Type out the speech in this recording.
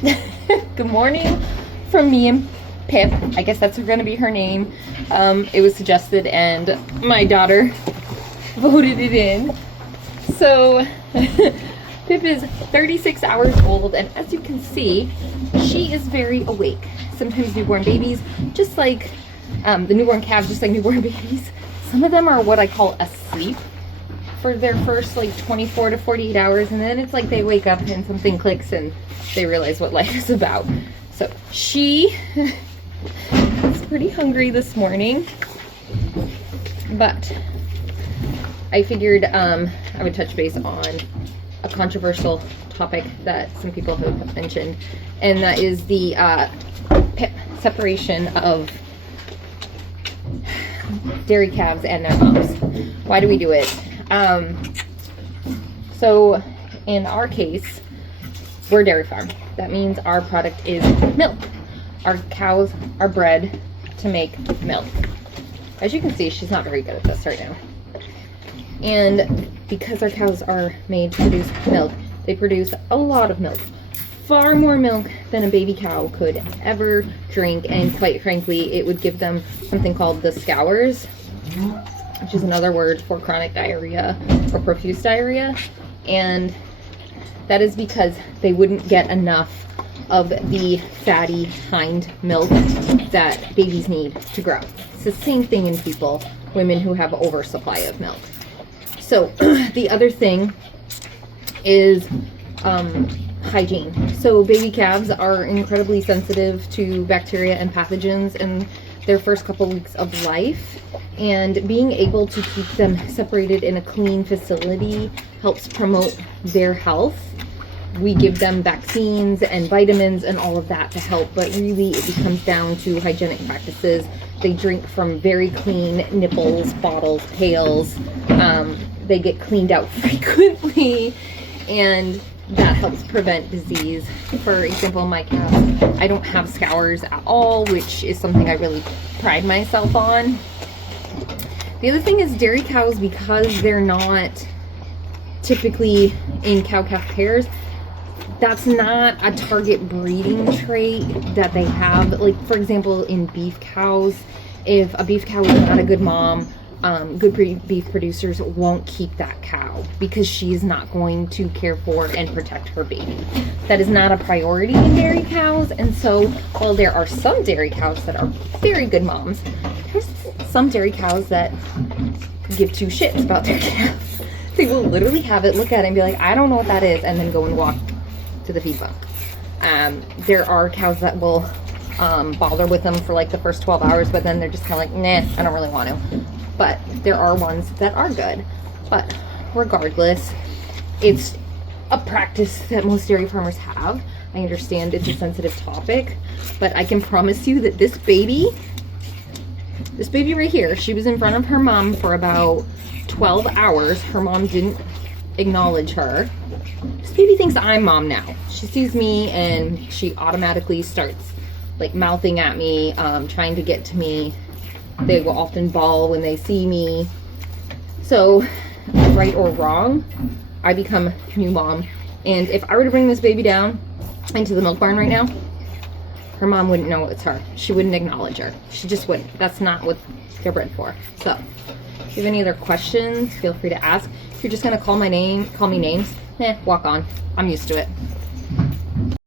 Good morning from me and Pip. I guess that's going to be her name. It was suggested and my daughter voted it in. So Pip is 36 hours old, and as you can see, she is very awake. Sometimes newborn babies, just like the newborn calves, just like newborn babies, some of them are what I call asleep for their first like 24 to 48 hours, and then it's like they wake up and something clicks and they realize what life is about. So she is pretty hungry this morning, but I figured I would touch base on a controversial topic that some people have mentioned, and that is the PIP separation of dairy calves and their moms. Why do we do it? So in our case, we're a dairy farm. That means our product is milk. Our cows are bred to make milk. As you can see, she's not very good at this right now. And because our cows are made to produce milk, they produce a lot of milk. Far more milk than a baby cow could ever drink, and quite frankly, it would give them something called the scours, which is another word for chronic diarrhea or profuse diarrhea. And that is because they wouldn't get enough of the fatty hind milk that babies need to grow. It's the same thing in people, women who have oversupply of milk. So the other thing is hygiene. So baby calves are incredibly sensitive to bacteria and pathogens in their first couple weeks of life, and being able to keep them separated in a clean facility helps promote their health. We give them vaccines and vitamins and all of that to help, but really it comes down to hygienic practices. They drink from very clean nipples, bottles, pails. They get cleaned out frequently, and that helps prevent disease. For example, my calves, I don't have scours at all, which is something I really pride myself on. The other thing is dairy cows, because they're not typically in cow-calf pairs, that's not a target breeding trait that they have. Like, for example, in beef cows, if a beef cow is not a good mom, good beef producers won't keep that cow because she's not going to care for and protect her baby. That is not a priority in dairy cows. And so while there are some dairy cows that are very good moms, there's some dairy cows that give two shits about their calves. They will literally have it, look at it and be like, I don't know what that is, and then go and walk to the feed bunk. There are cows that will bother with them for like the first 12 hours, but then they're just kind of like, nah, I don't really want to. But there are ones that are good. But regardless, it's a practice that most dairy farmers have. I understand it's a sensitive topic, but I can promise you that this baby right here, she was in front of her mom for about 12 hours. Her mom didn't acknowledge her. This baby thinks I'm mom now. She sees me and she automatically starts like mouthing at me, trying to get to me. They will often bawl when they see me. So, right or wrong, I become new mom. And if I were to bring this baby down into the milk barn right now, her mom wouldn't know it's her. She wouldn't acknowledge her. She just wouldn't. That's not what they're bred for. So, if you have any other questions, feel free to ask. If you're just gonna call me names, walk on. I'm used to it.